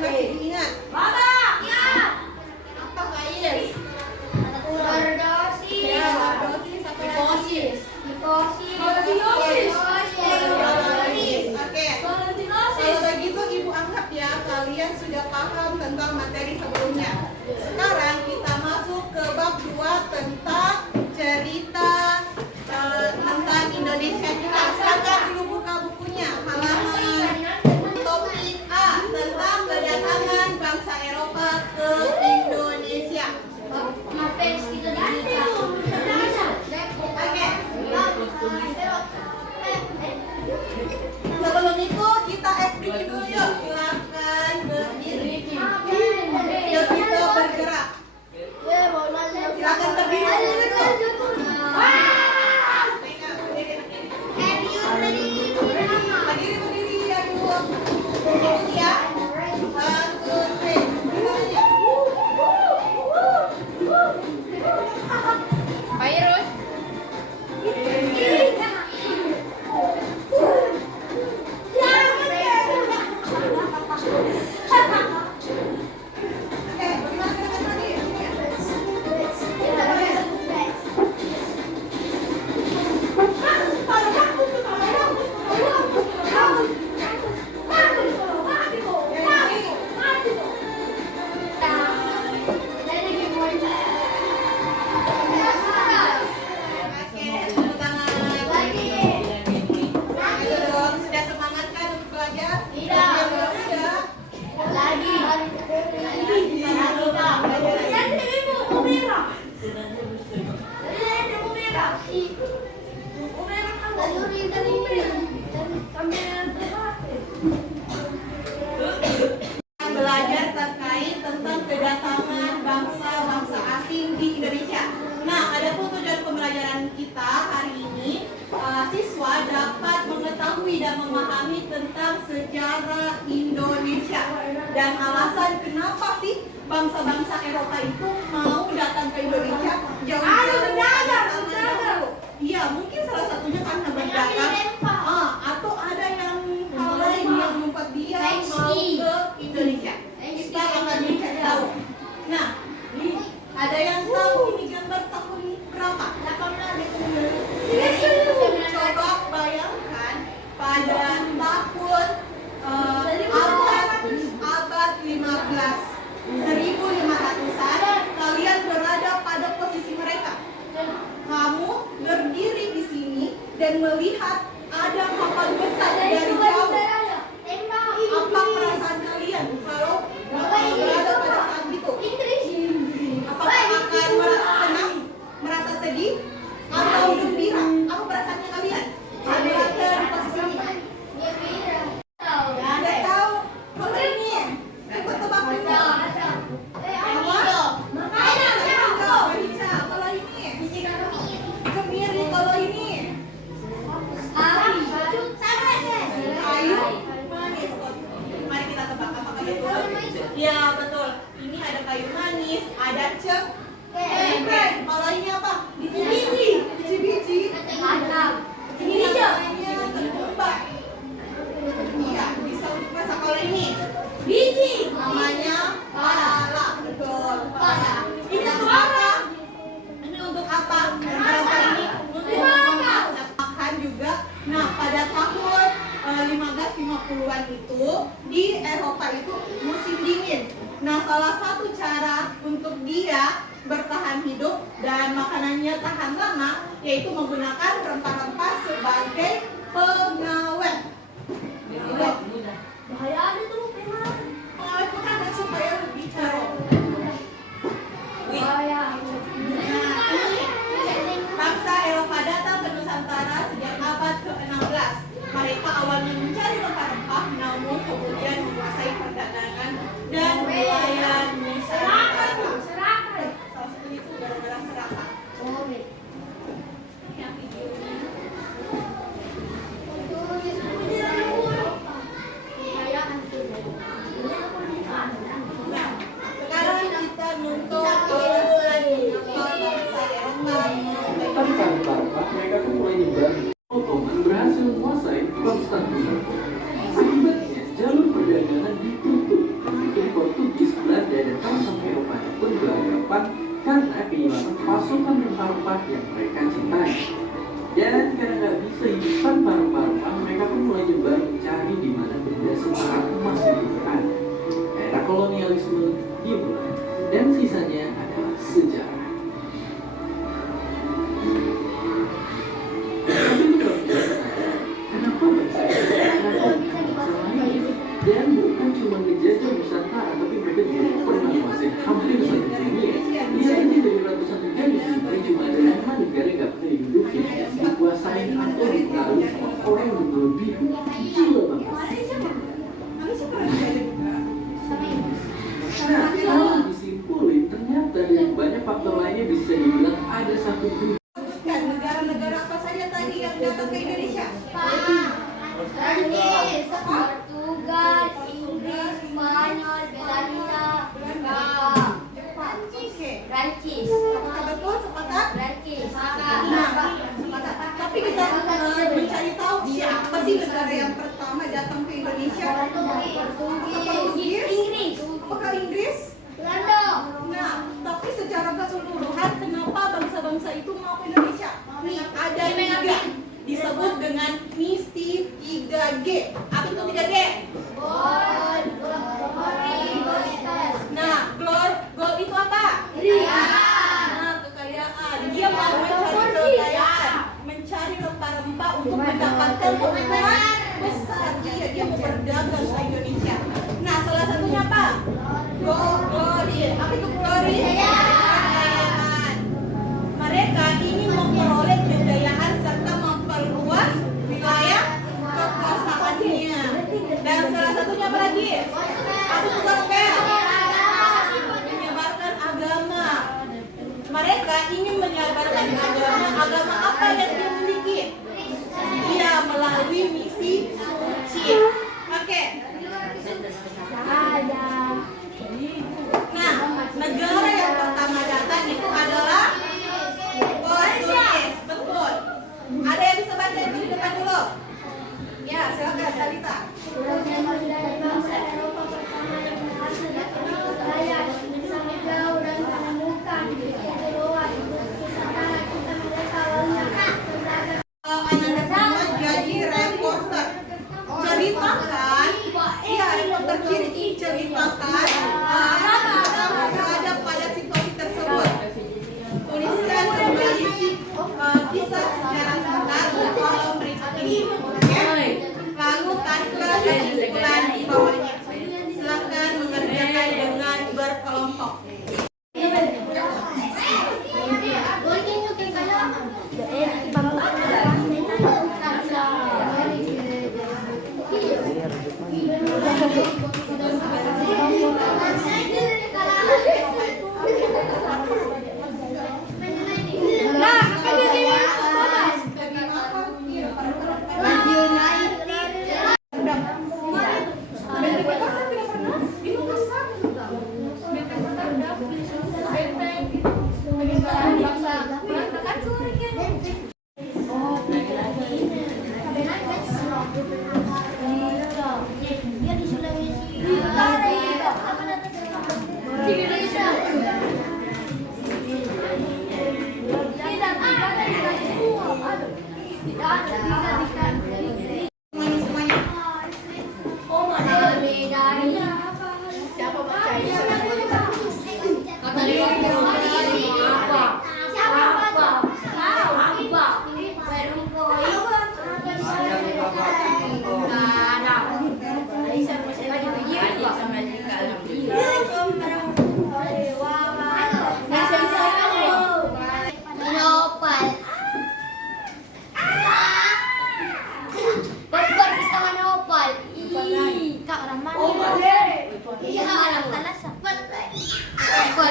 masih diingat? Ya. Apa guys? Berdosis. Ya, lordosis apa lagi? Hiposis. Oke. Kalau begitu Ibu anggap ya kalian sudah paham tentang materi sebelumnya. Sekarang kita masuk ke bab 2 tentang cerita tentang Indonesia kita. Silakan dulu buka bukunya halaman topik A tentang kedatangan bangsa Eropa ke Indonesia. Sebelum itu kita explain dulu yuk. Silakan berdiri. Yuk kita bergerak. Silakan berdiri dulu. Berdiri ayo. Ini ya. 1, 2, 3. Virus. Belajar terkait tentang kedatangan bangsa-bangsa asing di Indonesia. Nah, adapun tujuan pembelajaran kita hari ini, siswa dapat mengetahui dan memahami tentang sejarah Indonesia dan alasan kenapa sih bangsa-bangsa Eropa itu mau datang ke Indonesia jauh-jauh dahulu. Iya, mungkin salah satunya karena berdagang, atau ada yang hal lain yang membuat dia mau ke Indonesia. Kita akan mencari tahu. Nah, ada yang tahu ini gambar tahun berapa? Coba bayangkan pada tahun abad 15, 1500-an, kalian berada pada posisi mereka. Kamu berdiri di sini dan melihat ada kapal besar dari jauh. Apa perasaan kalian kalau berada pada saat itu? Apakah akan merasa senang, merasa sedih, atau gembira? Apa perasaannya kalian? Berada di posisi ini. Tidak tahu. Kalau ini, coba tebak dulu. Kalau ini, kemiri. Kalau ini, kayu manis. Mari kita tebak apakah betul? Ya betul. Ini ada kayu manis, ada cengkeh. Kalau ini apa? Biji-biji. Ini namanya ketumbar. Iya, bisa untuk masak. Kalau ini biji, namanya pala. Betul, pala. Ini untuk apa? Ini untuk apa? Ini untuk makan juga. Nah, pada tahun 1550-an itu di Eropa itu musim dingin. Nah, salah satu cara untuk dia bertahan hidup dan makanannya tahan lama yaitu menggunakan rempah-rempah sebagai pengawet. Bahaya itu pengawet makanan supaya lebih cerah. Nah, ini bangsa Eropa datang ke Nusantara sejak abad ke-16. Mereka awalnya mencari rempah-rempah, namun kemudian menguasai perdagangan dan nelayan Nusantara. Salah satunya itu gara-gara serakah. Yang videonya. rempah-rempah yang mereka cintai. Dan karena nggak bisa hidup tanpa rempah-rempah, mereka pun mulai nyebar mencari di mana benda setara emas itu berada. Era kolonialisme dimulai, dan sisanya adalah sejarah. Tapi lu gak bisa sadar, kenapa bangsa ini dan bukan cuma ngejajah Nusantara, tapi mereka juga pernah menguasai hampir satu dunia. Lihat aja dari ratusan negara di dunia, cuma ada 5 negara yang gak pernah diduduki, dikuasain atau dipengaruhi sama orang yang lebih gila banget. Nah, kalau disimpulin, ternyata yang banyak faktor lainnya bisa dibilang ada satu negara-negara apa saja tadi yang datang ke Indonesia? Prancis, Portugal, Inggris, Spanyol, Belanda, Jepang. Oke. Prancis. Apakah betul? Sepakat? Prancis. Nah, sepakat. Tapi kita mencari tahu siapa sih negara yang pertama datang ke Indonesia? Inggris. Apakah Inggris? Belanda. Nah, tapi secara keseluruhan kenapa bangsa-bangsa itu mau ke Indonesia? Nih, ada 3 disebut dengan misi 3G. Apa itu 3G? Nah, goal itu apa? Nah, kekayaan. Dia mau mencari kekayaan, mencari rempah-rempah untuk mendapatkan keuntungan besar. Dia mau berdagang ke Indonesia. Nah, salah satunya apa? Glory. Apa itu glory? Kekayaan. Mereka ingin memperoleh kejayaan serta memperluas wilayah kekuasaannya. Dan salah satunya apa lagi? Apa itu gospel? Menyebarkan agama. Mereka ingin menyebarkan agama. Agama apa yang dimiliki? Dia melalui misi suci. Oke. Nah, negara yang pertama datang itu adalah Portugis. Betul. Ada yang bisa baca itu di depan dulu? Ya, silakan Salita. Anda semua jadi reporter. Ceritakan, ya reporter ceritakan berada pada situasi tersebut. Tuliskan kembali kisah secara singkat kalau berikut ini. Oke? Lalu tarik kesimpulan di bawahnya. Silakan mengerjakan dengan berkelompok.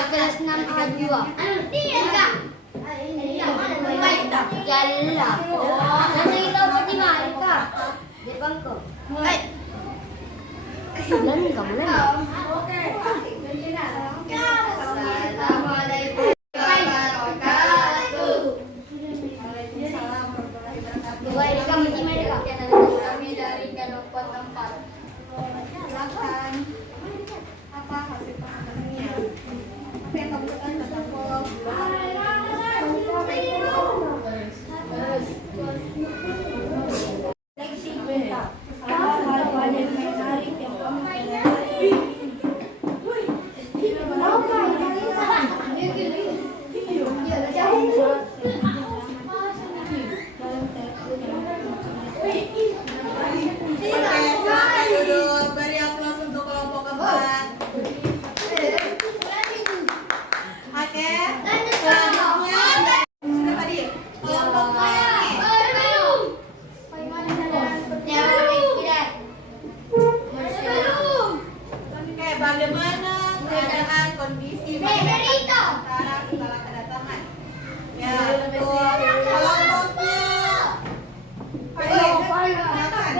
Kelas 6A2. Enggak. Jalan. Nanti kita pergi main kak. Di bangku. Bulan kamu lah. Oke. Assalamualaikum warahmatullahi wabarakatuh. Baik, kamu di mana kak? Kami dari Kanopot 4. Silakan. Apa hasil pengambilannya? Apa yang kamu ketahui tentang kolom? Bagaimana keadaan kondisi sementara setelah kedatangan? Ya, betul. Kelompoknya. Ayo, silakan.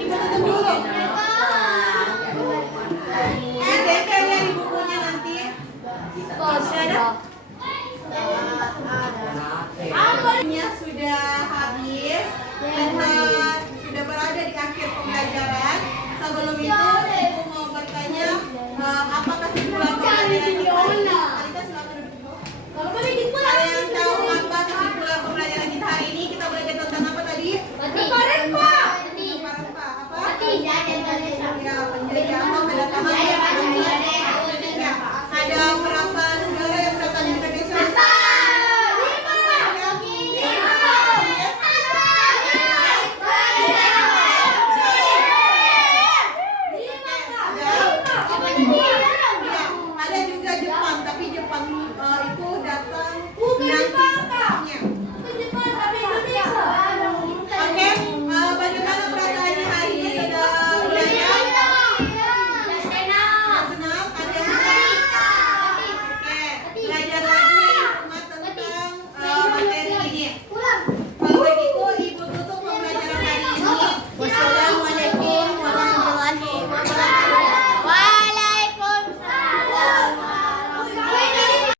Kita tutup dulu. Ditempel ya di bukunya nanti. Masih ada? Waktunya sudah habis. Kita sudah berada di akhir pembelajaran. Sebelum itu, Ibu mau bertanya apa kesimpulan pembelajaran kita hari ini? Alika, silakan duduk dulu. Ada yang tahu apa kesimpulan pembelajaran kita hari ini? Kita belajar tentang apa tadi? Rempah-rempah. Apa? Ya, penjajahan kedatangan ya. Ada berapa negara yang datang di Indonesia?